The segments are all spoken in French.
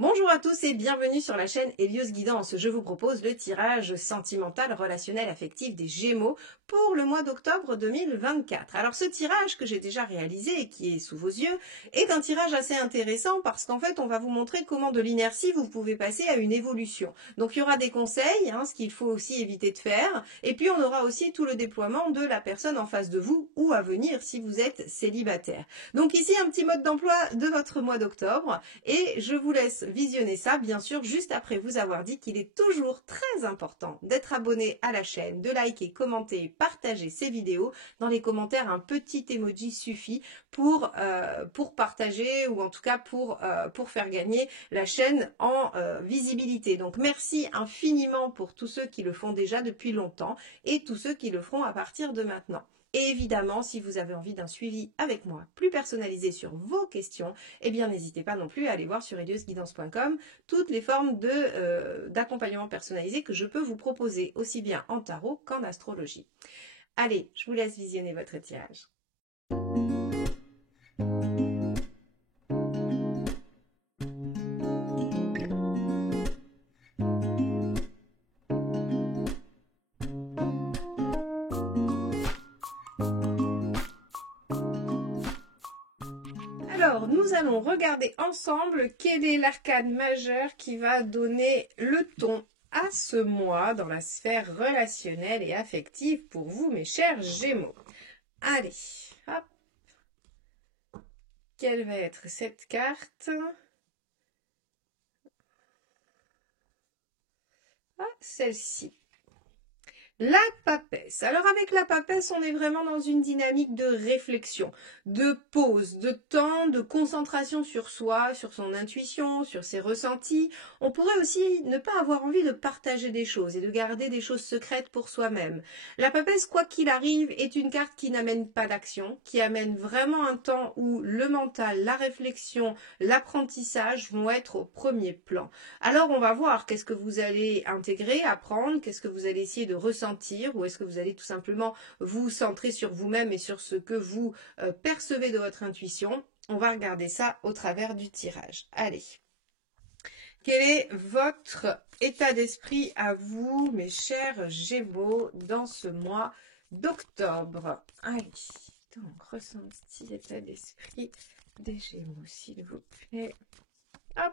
Bonjour à tous et bienvenue sur la chaîne Hélios Guidance. Je vous propose le tirage sentimental, relationnel, affectif des Gémeaux pour le mois d'octobre 2024. Alors ce tirage que j'ai déjà réalisé et qui est sous vos yeux est un tirage assez intéressant parce qu'en fait on va vous montrer comment de l'inertie vous pouvez passer à une évolution. Donc il y aura des conseils, ce qu'il faut aussi éviter de faire, et puis on aura aussi tout le déploiement de la personne en face de vous ou à venir si vous êtes célibataire. Donc ici un petit mode d'emploi de votre mois d'octobre et je vous laisse visionner ça, bien sûr, juste après vous avoir dit qu'il est toujours très important d'être abonné à la chaîne, de liker, commenter, partager ces vidéos. Dans les commentaires, un petit emoji suffit pour partager ou en tout cas pour faire gagner la chaîne en visibilité. Donc merci infiniment pour tous ceux qui le font déjà depuis longtemps et tous ceux qui le feront à partir de maintenant. Et évidemment, si vous avez envie d'un suivi avec moi plus personnalisé sur vos questions, eh bien n'hésitez pas non plus à aller voir sur heliosguidance.com toutes les formes d'accompagnement personnalisé que je peux vous proposer, aussi bien en tarot qu'en astrologie. Allez, je vous laisse visionner votre tirage. Alors, nous allons regarder ensemble quel est l'arcane majeur qui va donner le ton à ce mois dans la sphère relationnelle et affective pour vous, mes chers Gémeaux. Allez, hop. Quelle va être cette carte? Ah, celle-ci. La papesse. Alors avec la papesse, on est vraiment dans une dynamique de réflexion, de pause, de temps, de concentration sur soi, sur son intuition, sur ses ressentis. On pourrait aussi ne pas avoir envie de partager des choses et de garder des choses secrètes pour soi-même. La papesse, quoi qu'il arrive, est une carte qui n'amène pas d'action, qui amène vraiment un temps où le mental, la réflexion, l'apprentissage vont être au premier plan. Alors on va voir qu'est-ce que vous allez intégrer, apprendre, qu'est-ce que vous allez essayer de ressentir, ou est-ce que vous allez tout simplement vous centrer sur vous-même et sur ce que vous percevez de votre intuition. On va regarder ça au travers du tirage. Allez. Quel est votre état d'esprit à vous, mes chers Gémeaux, dans ce mois d'octobre? Allez, donc ressenti état d'esprit des Gémeaux, s'il vous plaît. Hop.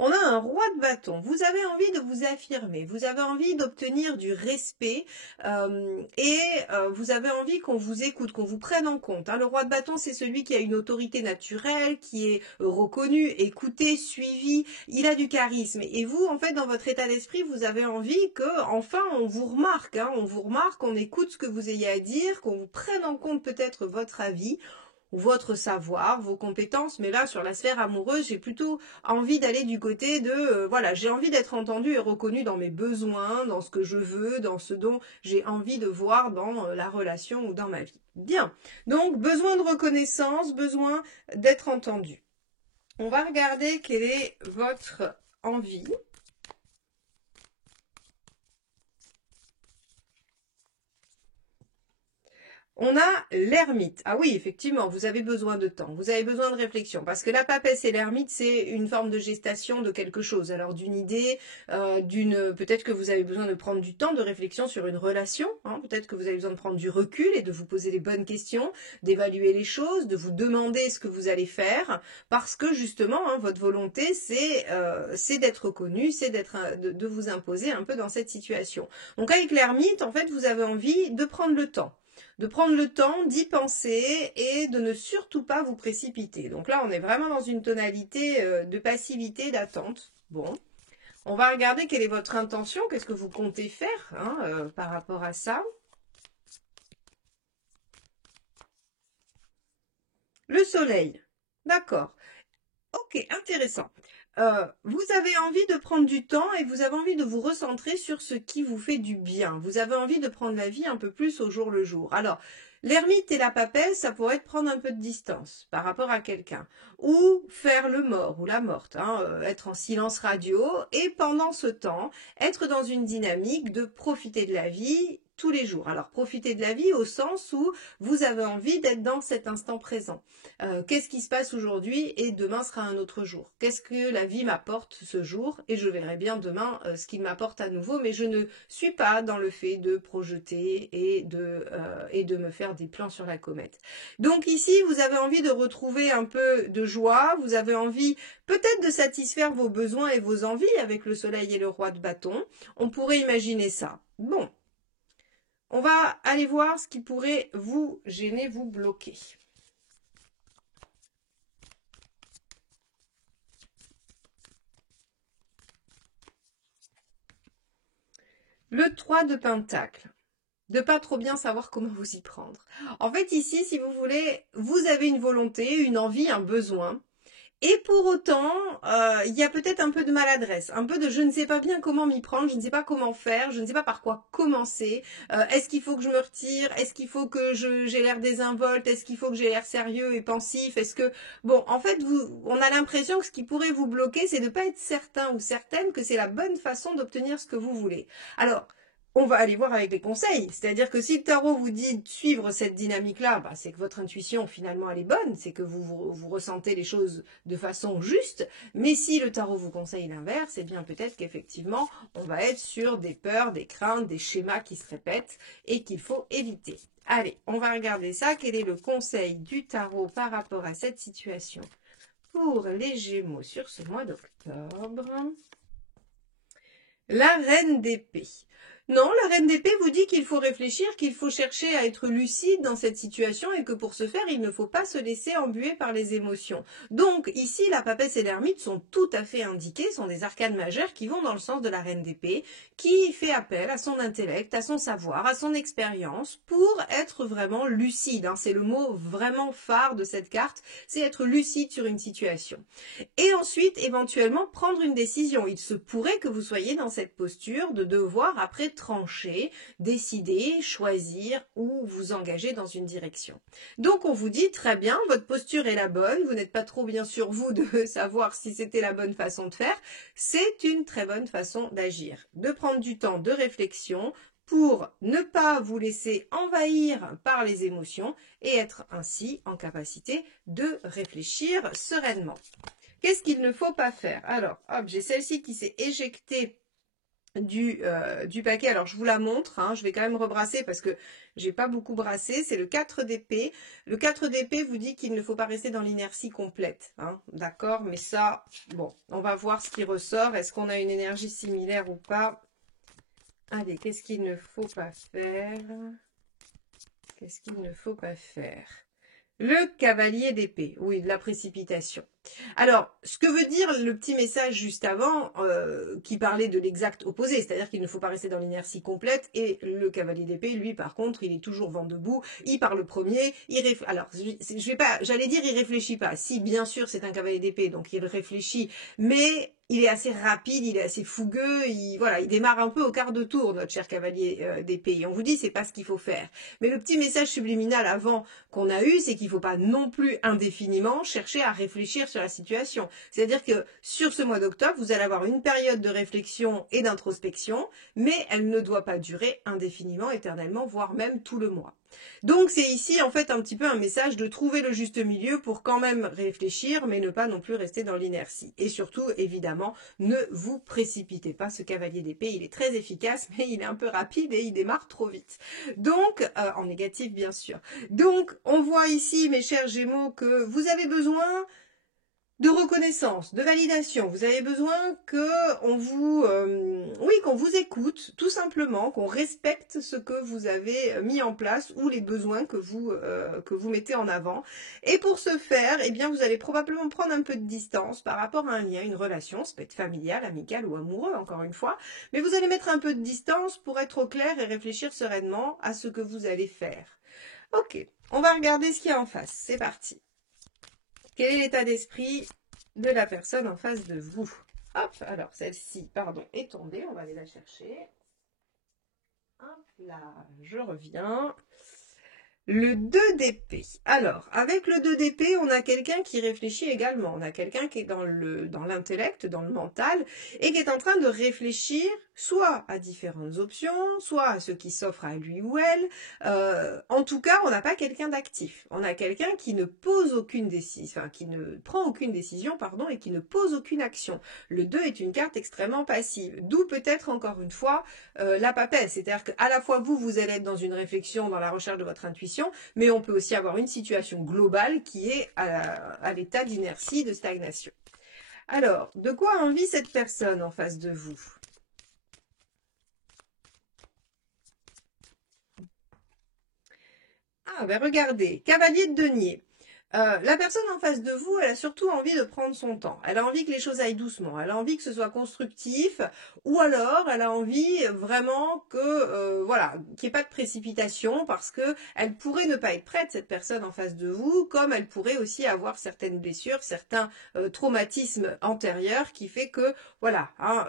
On a un roi de bâton. Vous avez envie de vous affirmer, vous avez envie d'obtenir du respect et vous avez envie qu'on vous écoute, qu'on vous prenne en compte. Le roi de bâton, c'est celui qui a une autorité naturelle, qui est reconnu, écouté, suivi. Il a du charisme. Et vous, en fait, dans votre état d'esprit, vous avez envie que, enfin, on vous remarque. On vous remarque, on écoute ce que vous ayez à dire, qu'on vous prenne en compte peut-être votre avis ou votre savoir, vos compétences, mais là, sur la sphère amoureuse, j'ai plutôt envie d'aller du côté de, voilà, j'ai envie d'être entendue et reconnue dans mes besoins, dans ce que je veux, dans ce dont j'ai envie de voir dans la relation ou dans ma vie. Bien, donc besoin de reconnaissance, besoin d'être entendu. On va regarder quelle est votre envie. On a l'ermite. Ah oui, effectivement, vous avez besoin de temps, vous avez besoin de réflexion, parce que la papesse et l'ermite, c'est une forme de gestation de quelque chose, alors d'une idée, peut-être que vous avez besoin de prendre du temps de réflexion sur une relation, peut-être que vous avez besoin de prendre du recul et de vous poser les bonnes questions, d'évaluer les choses, de vous demander ce que vous allez faire, parce que justement, votre volonté, c'est d'être reconnu, c'est de vous imposer un peu dans cette situation. Donc avec l'ermite, en fait, vous avez envie de prendre le temps. D'y penser et de ne surtout pas vous précipiter. Donc là, on est vraiment dans une tonalité de passivité, d'attente. Bon, on va regarder quelle est votre intention, qu'est-ce que vous comptez faire par rapport à ça. Le soleil, d'accord. Ok, intéressant. Vous avez envie de prendre du temps et vous avez envie de vous recentrer sur ce qui vous fait du bien. Vous avez envie de prendre la vie un peu plus au jour le jour. Alors, l'ermite et la papesse, ça pourrait être prendre un peu de distance par rapport à quelqu'un. Ou faire le mort ou la morte, être en silence radio et pendant ce temps, être dans une dynamique de profiter de la vie, tous les jours. Alors profitez de la vie au sens où vous avez envie d'être dans cet instant présent. Qu'est-ce qui se passe aujourd'hui et demain sera un autre jour? Qu'est-ce que la vie m'apporte ce jour? Et je verrai bien demain ce qu'il m'apporte à nouveau, mais je ne suis pas dans le fait de projeter et de me faire des plans sur la comète. Donc ici, vous avez envie de retrouver un peu de joie, vous avez envie peut-être de satisfaire vos besoins et vos envies avec le soleil et le roi de bâton. On pourrait imaginer ça. Bon, on va aller voir ce qui pourrait vous gêner, vous bloquer. Le 3 de Pentacle. De pas trop bien savoir comment vous y prendre. En fait, ici, si vous voulez, vous avez une volonté, une envie, un besoin. Et pour autant, il y a peut-être un peu de maladresse, un peu de je ne sais pas bien comment m'y prendre, je ne sais pas comment faire, je ne sais pas par quoi commencer. Est-ce qu'il faut que je me retire? Est-ce qu'il faut que j'ai l'air désinvolte? Est-ce qu'il faut que j'ai l'air sérieux et pensif? Est-ce que... Bon, en fait, on a l'impression que ce qui pourrait vous bloquer, c'est de ne pas être certain ou certaine que c'est la bonne façon d'obtenir ce que vous voulez. Alors, on va aller voir avec les conseils. C'est-à-dire que si le tarot vous dit de suivre cette dynamique-là, bah, c'est que votre intuition, finalement, elle est bonne. C'est que vous ressentez les choses de façon juste. Mais si le tarot vous conseille l'inverse, eh bien peut-être qu'effectivement, on va être sur des peurs, des craintes, des schémas qui se répètent et qu'il faut éviter. Allez, on va regarder ça. Quel est le conseil du tarot par rapport à cette situation pour les Gémeaux sur ce mois d'octobre? La reine d'épée. Non, la reine d'épée vous dit qu'il faut réfléchir, qu'il faut chercher à être lucide dans cette situation et que pour ce faire, il ne faut pas se laisser embuer par les émotions. Donc ici, la papesse et l'ermite sont tout à fait indiqués, sont des arcanes majeures qui vont dans le sens de la reine d'épée, qui fait appel à son intellect, à son savoir, à son expérience pour être vraiment lucide. C'est le mot vraiment phare de cette carte, c'est être lucide sur une situation. Et ensuite, éventuellement, prendre une décision. Il se pourrait que vous soyez dans cette posture de devoir après trancher, décider, choisir ou vous engager dans une direction. Donc on vous dit très bien, votre posture est la bonne, vous n'êtes pas trop bien sûr vous de savoir si c'était la bonne façon de faire, c'est une très bonne façon d'agir, de prendre du temps de réflexion pour ne pas vous laisser envahir par les émotions et être ainsi en capacité de réfléchir sereinement. Qu'est-ce qu'il ne faut pas faire? Alors, hop, j'ai celle-ci qui s'est éjectée du paquet. Alors, je vous la montre. Je vais quand même rebrasser parce que j'ai pas beaucoup brassé. C'est le 4 d'épée. Le 4 d'épée vous dit qu'il ne faut pas rester dans l'inertie complète. D'accord? Mais ça, bon, on va voir ce qui ressort. Est-ce qu'on a une énergie similaire ou pas? Allez, qu'est-ce qu'il ne faut pas faire? Qu'est-ce qu'il ne faut pas faire? Le cavalier d'épée, oui, de la précipitation. Alors, ce que veut dire le petit message juste avant, qui parlait de l'exact opposé, c'est-à-dire qu'il ne faut pas rester dans l'inertie complète, et le cavalier d'épée, lui, par contre, il est toujours vent debout, il parle premier, alors, je vais pas, j'allais dire, il réfléchit pas. Si, bien sûr, c'est un cavalier d'épée, donc il réfléchit, mais il est assez rapide, il est assez fougueux, il démarre un peu au quart de tour, notre cher cavalier d'épée. Et on vous dit, c'est pas ce qu'il faut faire. Mais le petit message subliminal avant qu'on a eu, c'est qu'il ne faut pas non plus indéfiniment chercher à réfléchir sur la situation. C'est-à-dire que sur ce mois d'octobre, vous allez avoir une période de réflexion et d'introspection, mais elle ne doit pas durer indéfiniment, éternellement, voire même tout le mois. Donc c'est ici en fait un petit peu un message de trouver le juste milieu pour quand même réfléchir, mais ne pas non plus rester dans l'inertie. Et surtout, évidemment, ne vous précipitez pas. Ce cavalier d'épée, il est très efficace, mais il est un peu rapide et il démarre trop vite. Donc, en négatif bien sûr. Donc, on voit ici, mes chers Gémeaux, que vous avez besoin de reconnaissance, de validation. Vous avez besoin qu'on vous écoute, tout simplement, qu'on respecte ce que vous avez mis en place ou les besoins que vous mettez en avant. Et pour ce faire, eh bien, vous allez probablement prendre un peu de distance par rapport à un lien, une relation, ça peut être familiale, amicale ou amoureux, encore une fois. Mais vous allez mettre un peu de distance pour être au clair et réfléchir sereinement à ce que vous allez faire. Ok, on va regarder ce qu'il y a en face. C'est parti. Quel est l'état d'esprit de la personne en face de vous? Hop, alors celle-ci, pardon, est tombée. On va aller la chercher. Hop là, je reviens. Le 2 d'épée. Alors, avec le 2 d'épée, on a quelqu'un qui réfléchit également. On a quelqu'un qui est dans l'intellect, dans le mental, et qui est en train de réfléchir soit à différentes options, soit à ce qui s'offre à lui ou elle. En tout cas, on n'a pas quelqu'un d'actif. On a quelqu'un qui ne pose aucune décision, enfin, qui ne prend aucune décision, pardon, et qui ne pose aucune action. Le 2 est une carte extrêmement passive. D'où peut-être, encore une fois, la papesse. C'est-à-dire qu'à la fois vous allez être dans une réflexion, dans la recherche de votre intuition, mais on peut aussi avoir une situation globale qui est à l'état d'inertie, de stagnation. Alors, de quoi a envie cette personne en face de vous? Ah, ben regardez, cavalier de denier. La personne en face de vous, elle a surtout envie de prendre son temps. Elle a envie que les choses aillent doucement. Elle a envie que ce soit constructif. Ou alors, elle a envie vraiment que, voilà, qu'il n'y ait pas de précipitation parce que elle pourrait ne pas être prête, cette personne en face de vous, comme elle pourrait aussi avoir certaines blessures, certains traumatismes antérieurs qui fait que, voilà, hein,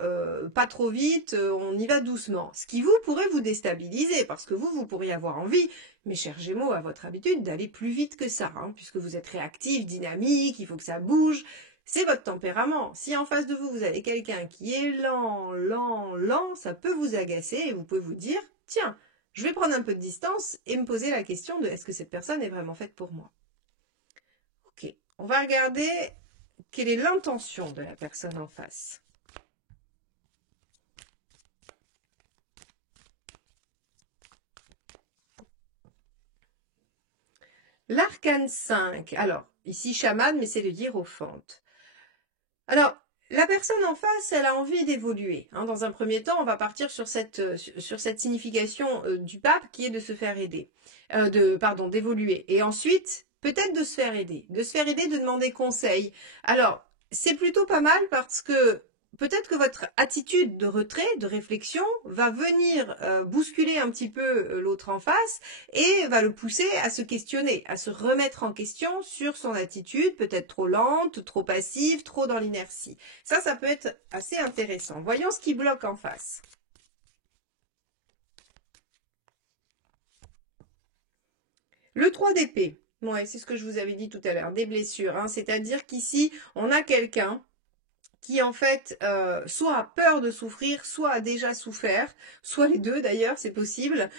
pas trop vite, on y va doucement. Ce qui vous pourrait vous déstabiliser parce que vous pourriez avoir envie, mes chers Gémeaux, à votre habitude, d'aller plus vite que ça, hein, puisque vous êtes réactif, dynamique, il faut que ça bouge. C'est votre tempérament. Si en face de vous, vous avez quelqu'un qui est lent, ça peut vous agacer et vous pouvez vous dire, tiens, je vais prendre un peu de distance et me poser la question de est-ce que cette personne est vraiment faite pour moi? Ok, on va regarder quelle est l'intention de la personne en face. L'arcane 5. Alors, ici chaman, mais c'est le hiérophante. Alors, la personne en face, elle a envie d'évoluer. Hein. Dans un premier temps, on va partir sur cette signification du pape qui est de se faire aider. D'évoluer. Et ensuite, peut-être de se faire aider. De se faire aider, de demander conseil. Alors, c'est plutôt pas mal parce que peut-être que votre attitude de retrait, de réflexion, va venir bousculer un petit peu l'autre en face et va le pousser à se questionner, à se remettre en question sur son attitude, peut-être trop lente, trop passive, trop dans l'inertie. Ça peut être assez intéressant. Voyons ce qui bloque en face. Le 3 d'épée. Ouais, c'est ce que je vous avais dit tout à l'heure, des blessures. Hein. C'est-à-dire qu'ici, on a quelqu'un qui en fait soit a peur de souffrir, soit a déjà souffert, soit les deux d'ailleurs, c'est possible.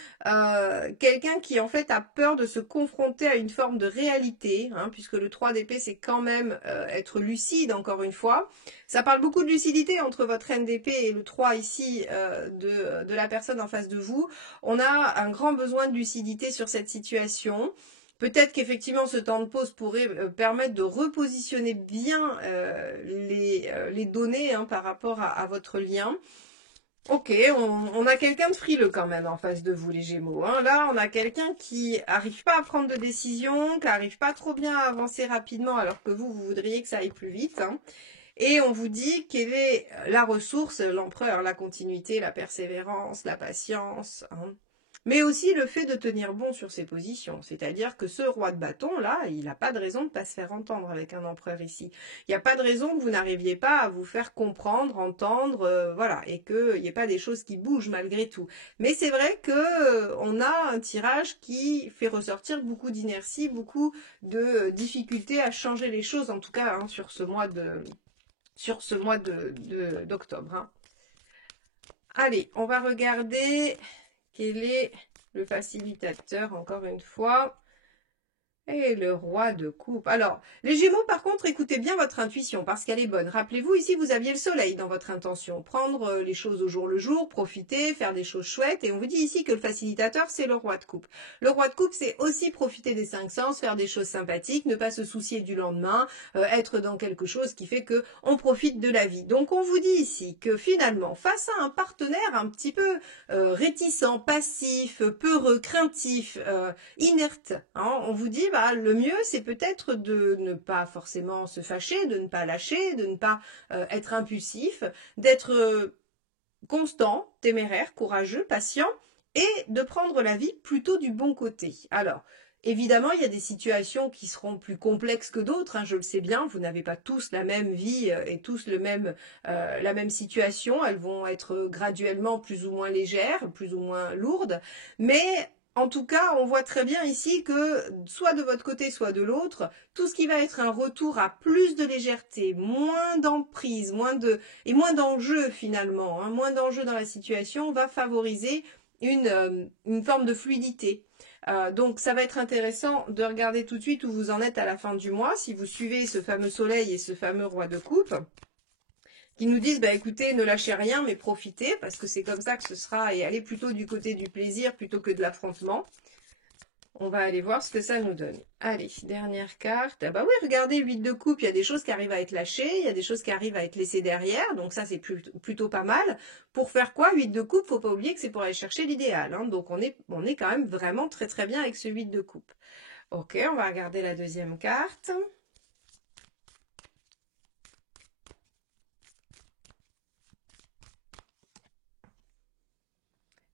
Quelqu'un qui en fait a peur de se confronter à une forme de réalité, hein, puisque le 3 d'épée c'est quand même être lucide encore une fois. Ça parle beaucoup de lucidité entre votre reine d'épée et le 3 ici de la personne en face de vous. On a un grand besoin de lucidité sur cette situation. Peut-être qu'effectivement ce temps de pause pourrait permettre de repositionner bien les données hein, par rapport à votre lien. Ok, on a quelqu'un de frileux quand même en face de vous les Gémeaux. Hein. Là, on a quelqu'un qui n'arrive pas à prendre de décision, qui n'arrive pas trop bien à avancer rapidement alors que vous voudriez que ça aille plus vite. Hein. Et on vous dit quelle est la ressource, l'empereur, la continuité, la persévérance, la patience. Hein. Mais aussi le fait de tenir bon sur ses positions. C'est-à-dire que ce roi de bâton, là, il n'a pas de raison de ne pas se faire entendre avec un empereur ici. Il n'y a pas de raison que vous n'arriviez pas à vous faire comprendre, entendre, voilà, et qu'il n'y ait pas des choses qui bougent malgré tout. Mais c'est vrai que on a un tirage qui fait ressortir beaucoup d'inertie, beaucoup de difficultés à changer les choses, en tout cas hein, sur ce mois d'octobre. Hein. Allez, on va regarder quel est le facilitateur, encore une fois. Et le roi de coupe. Alors, les Gémeaux, par contre, écoutez bien votre intuition, parce qu'elle est bonne. Rappelez-vous, ici, vous aviez le soleil dans votre intention. Prendre les choses au jour le jour, profiter, faire des choses chouettes. Et on vous dit ici que le facilitateur, c'est le roi de coupe. Le roi de coupe, c'est aussi profiter des 5 sens, faire des choses sympathiques, ne pas se soucier du lendemain, être dans quelque chose qui fait que on profite de la vie. Donc, on vous dit ici que finalement, face à un partenaire un petit peu réticent, passif, peureux, craintif, inerte, hein, on vous dit, le mieux, c'est peut-être de ne pas forcément se fâcher, de ne pas lâcher, de ne pas être impulsif, d'être constant, téméraire, courageux, patient, et de prendre la vie plutôt du bon côté. Alors, évidemment, il y a des situations qui seront plus complexes que d'autres, hein, je le sais bien, vous n'avez pas tous la même vie et tous la même situation, elles vont être graduellement plus ou moins légères, plus ou moins lourdes, mais En tout cas, on voit très bien ici que, soit de votre côté, soit de l'autre, tout ce qui va être un retour à plus de légèreté, moins d'emprise, et moins d'enjeu finalement, hein, moins d'enjeu dans la situation, va favoriser une forme de fluidité. Donc ça va être intéressant de regarder tout de suite où vous en êtes à la fin du mois, si vous suivez ce fameux soleil et ce fameux roi de coupe, qui nous disent, bah écoutez, ne lâchez rien, mais profitez, parce que c'est comme ça que ce sera, et allez plutôt du côté du plaisir plutôt que de l'affrontement. On va aller voir ce que ça nous donne. Allez, dernière carte. Ah bah oui, regardez, 8 de coupe, il y a des choses qui arrivent à être lâchées, il y a des choses qui arrivent à être laissées derrière, donc ça c'est plutôt pas mal. Pour faire quoi, 8 de coupe, faut pas oublier que c'est pour aller chercher l'idéal, hein, donc on est quand même vraiment très très bien avec ce 8 de coupe. Ok, on va regarder la deuxième carte.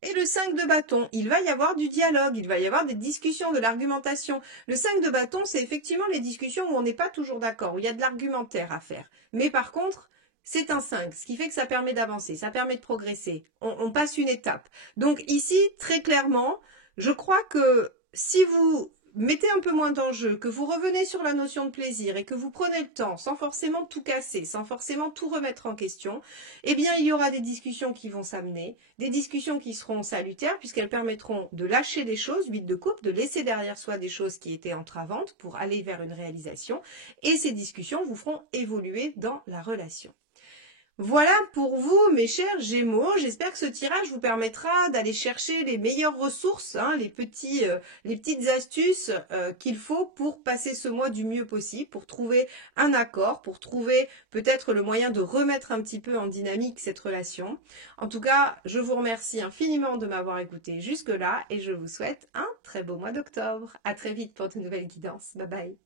Et le 5 de bâton, il va y avoir du dialogue, il va y avoir des discussions, de l'argumentation. Le 5 de bâton, c'est effectivement les discussions où on n'est pas toujours d'accord, où il y a de l'argumentaire à faire. Mais par contre, c'est un 5, ce qui fait que ça permet d'avancer, ça permet de progresser. On passe une étape. Donc ici, très clairement, je crois que si vous mettez un peu moins d'enjeu, que vous revenez sur la notion de plaisir et que vous prenez le temps, sans forcément tout casser, sans forcément tout remettre en question, eh bien, il y aura des discussions qui vont s'amener, des discussions qui seront salutaires puisqu'elles permettront de lâcher des choses, 8 de coupe, de laisser derrière soi des choses qui étaient entravantes pour aller vers une réalisation. Et ces discussions vous feront évoluer dans la relation. Voilà pour vous, mes chers Gémeaux. J'espère que ce tirage vous permettra d'aller chercher les meilleures ressources, hein, les petites astuces qu'il faut pour passer ce mois du mieux possible, pour trouver un accord, pour trouver peut-être le moyen de remettre un petit peu en dynamique cette relation. En tout cas, je vous remercie infiniment de m'avoir écouté jusque-là et je vous souhaite un très beau mois d'octobre. À très vite pour de nouvelles guidances. Bye bye.